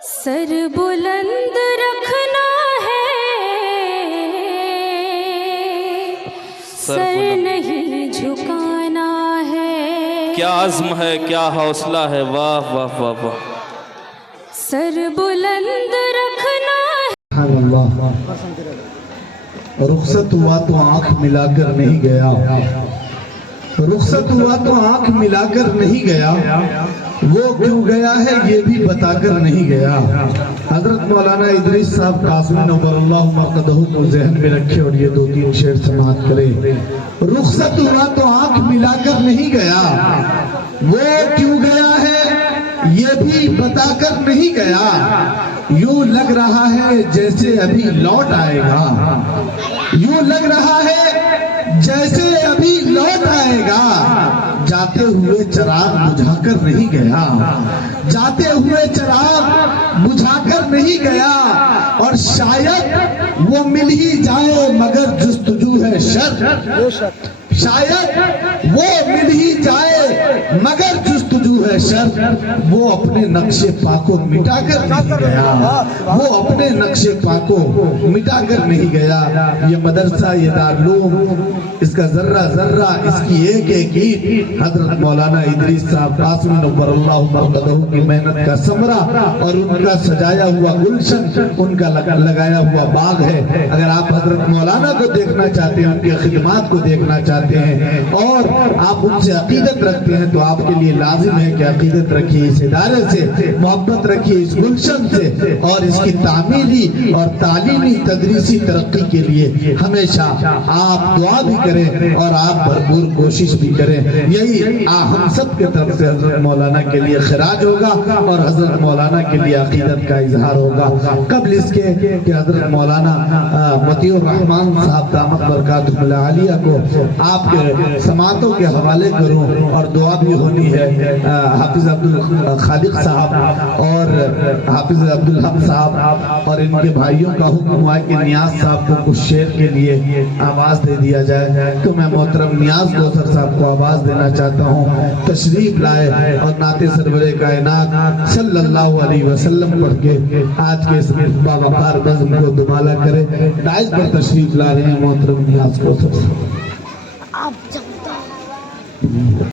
سر بلند رکھنا ہے، سر نہیں جھکانا ہے. کیا عزم ہے، کیا حوصلہ ہے، واہ واہ واہ واہ. سر بلند رکھنا ہے. سبحان اللہ. رخصت ہوا تو آنکھ ملا کر نہیں گیا، رخصت ہوا تو آنکھ ملا کر نہیں گیا، وہ کیوں گیا ہے یہ بھی بتا کر نہیں گیا. حضرت مولانا ادریس صاحب قاسمی نور اللہ مرقدہ کو ذہن میں رکھے اور یہ 2-3 شعر سماعت کرے. رخصت ہوا تو آنکھ ملا کر نہیں گیا، وہ کیوں گیا ہے یہ بھی بتا کر نہیں گیا. یوں لگ رہا ہے جیسے ابھی لوٹ آئے گا، یوں لگ رہا ہے جیسے ابھی لوٹ آئے گا. جاتے ہوئے چراغ بجھا کر نہیں گیا، جاتے ہوئے چراغ بجھا کر نہیں گیا. اور شاید وہ مل ہی جائے مگر جستجو ہے شر، شاید وہ مل ہی جائے مگر جستجو ہے شر. وہ اپنے نقش پا کو مٹا کر نہیں گیا، وہ اپنے نقش پا کو مٹا کر نہیں گیا. یہ مدرسہ، یہ دارالعلوم، اس کا ذرہ ذرہ، اس کی ایک ایک اینٹ حضرت مولانا ادریس صاحب قاسمی نور اللہ مرقدہ کی محنت کا ثمرہ اور ان کا سجایا ہوا گلشن، ان کا لگایا ہوا باغ ہے. اگر آپ حضرت مولانا کو دیکھنا چاہتے ہیں، ان کی خدمات کو دیکھنا چاہتے ہیں اور آپ ان سے عقیدت رکھتے ہیں تو آپ کے لیے لازم ہے کہ عقیدت رکھیے اس ادارے سے، محبت رکھیے اس گلشن سے، اور اس کی تعمیری اور تعلیمی تدریسی ترقی کے لیے ہمیشہ آپ دعا بھی کریں اور آپ بھرپور کوشش بھی کریں. یہی ہم سب کے طرف سے حضرت مولانا کے لیے خراج ہوگا اور حضرت مولانا کے لیے عقیدت کا اظہار ہوگا. قبل اس کے کہ حضرت مولانا مطیع الرحمن صاحب دامت برکاتہ العالیہ کو آپ کے سماعتوں کے حوالے کروں اور دعا بھی ہونی ہے. حافظ عبدالخالق صاحب اور حافظ عبدالحق صاحب اور ان کے بھائیوں کا حکم ہوا کہ نیاز صاحب کو کچھ شعر کے لیے آواز دے دیا جائے، تو میں محترم نیاز کوثر صاحب کو آواز دینا چاہتا ہوں. تشریف لائے اور نعت سرور کائنات صلی اللہ علیہ وسلم پڑھ کے آج کے اس باوقار بزم کو دمالہ کرے. دائز پر تشریف لا رہے ہیں محترم نیاز کوثر صاحب.